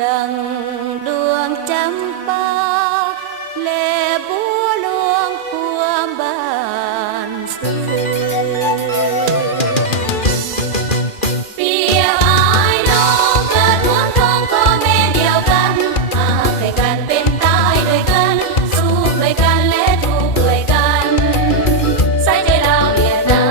ดังดวงจำปาแลบัวหลวงพวงบานซื่อเปียอายน้องเกิดร่วมท้องพ่อแม่เดียวกันหากด้วยกันเป็นตายด้วยกันสู้ด้วยกันและทุกข์ด้วยกันใส่ใจเราเวียดนาม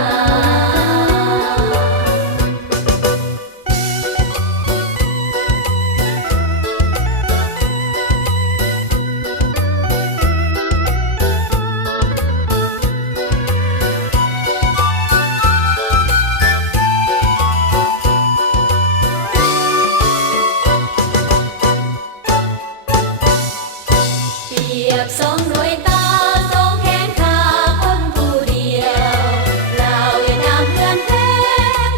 เปรียบสองดวงตาสองแขนขาคนผู้เดียวลาวเวียดนามเพื่อนแท้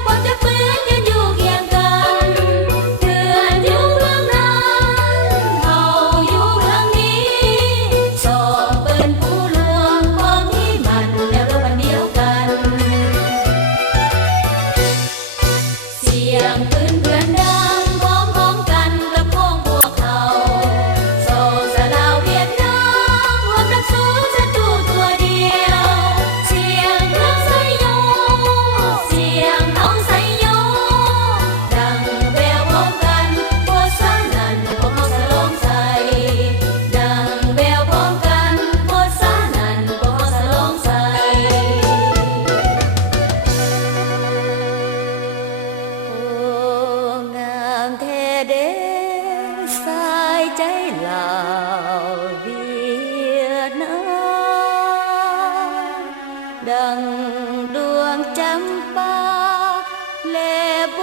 ความจะฟื้นยืนอยู่เคียงกันเพื่อนอยู่เมืองนั้นเฮาอยู่เมืองนี้สองปืนผู้หลวงของที่มันแนวรบอันเดียวกันเสียงปืนเพื่อนดังพร้อมๆกันกับพ้องพวกเขาโซสลาวเวียดนามรวมนักสู้ศัตรูตัวเดียวเสียงเครื่องไซโยเสียงน้องไซโยดังแววพร้อมกันโพสานันพวกเขาสลองใจดังแววพร้อมกันโพสานันพวกเขาสลองใจโอ้งามแท้เด้สายใจลาวเวียดนามดังดวงจำปาแลบั